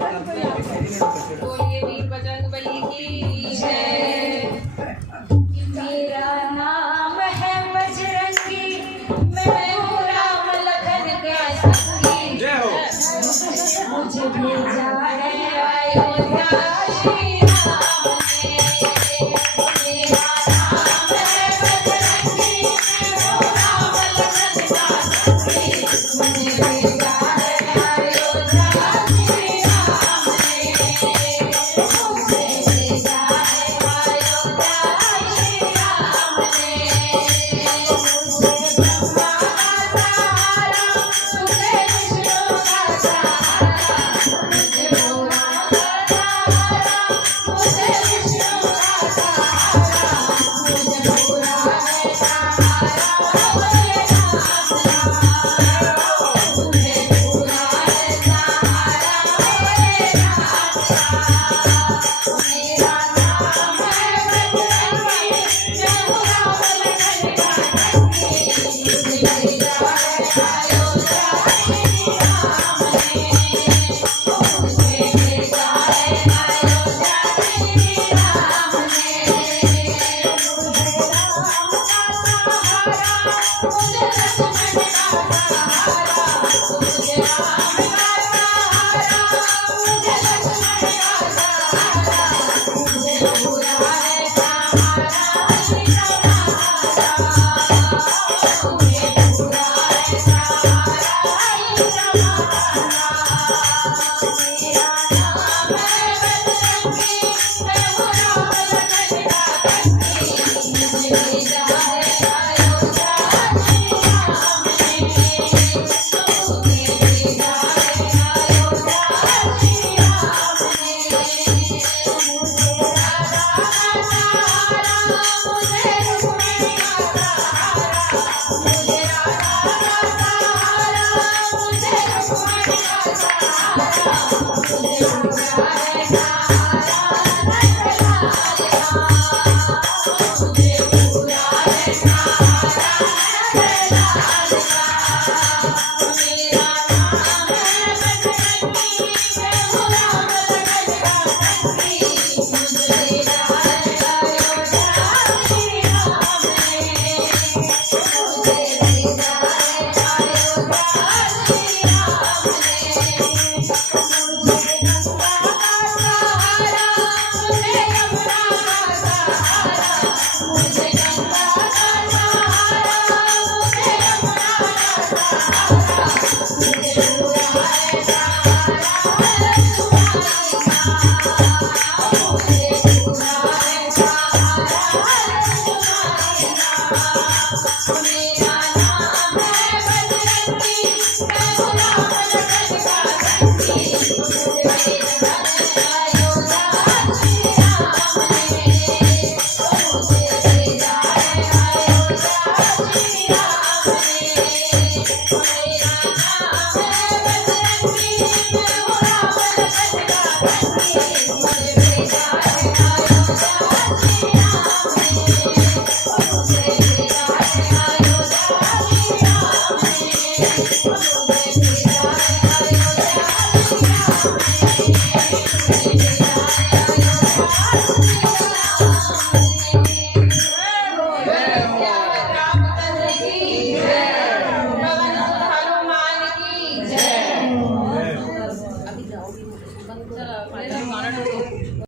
बोलिए वीर बजरंग बली की जय। मेरा नाम है बजरंगी, मैं हूँ राम लखन का संगी। मुझे भेजा है अयोध्या श्री राम ने। मेरा नाम है बजरंगी, मैं हूँ राम लखन का संगी। मुझे भेजा है अयोध्या श्री राम ने। मुझे भेजा है अयोध्या श्री राम ने। मुझे ब्रह्मा का सहारा, मुझे विष्णु का सहारा, मुझे भोला का सहारा, मुझे विष्णु का सहारा, मुझे भोला है सहारा भोलेनाथ का। मुझे भोला है सहारा भोलेनाथ का। मेरा नाम है बजरंगी, मैं हूँ राम लखन का संगी। मुझे भेजा है अयोध्या श्री राम ने। मुझे भेजा है अयोध्या श्री राम ने। मुझे राम का सहारा, मुझे लक्ष्मण का सहारा, मुझे राम का सहारा, मुझे लक्ष्मण का सहारा, मुझे भोला है सहारा सीता माता का। मुझे भोला है सहारा सीता माता का। मेरा नाम है बजरंगी, मैं हूँ राम लखन का संगी। मुझे भेजा है अयोध्या श्री राम ने। मुझे भेजा है अयोध्या श्री राम ने। मुझे राधा का सहारा, मुझे रुक्मिणी का सहारा, मुझे राधा का सहारा, मुझे रुक्मिणी का सहारा, मुझे भोला है सहारा नंदलाल का। मुझे भोला है सहारा नंदलाल का। मेरा नाम है बजरंगी, मैं हूँ राम लखन का संगी। मुझे भेजा है अयोध्या श्री राम ने। मुझे भेजा है अयोध्या श्री राम ने। मुझे गंगा का सहारा, मुझे यमुना का सहारा, मुझे गंगा का सहारा, मुझे यमुना का सहारा, मुझे भोला है सहारा लक्ष्मण का। मुझे भोला है सहारा लक्ष्मण का। मेरा नाम है बजरंगी, मैं हूँ राम लखन का संगी। मुझे भेजा है अयोध्या श्री राम ने। मुझे भेजा है अयोध्या श्री राम ने। मेरा नाम है बजरंगी, मैं हूँ राम लखन का संगी। मुझे भेजा है अयोध्या श्री राम ने। मुझे भेजा है अयोध्या श्री राम ने। मुझे भेजा है अयोध्या श्री राम ने। मुझे भेजा है अयोध्या श्री राम ने। रामचंद्र की जय। पवन सुत हनुमान की जय। अभी जाओ, गाना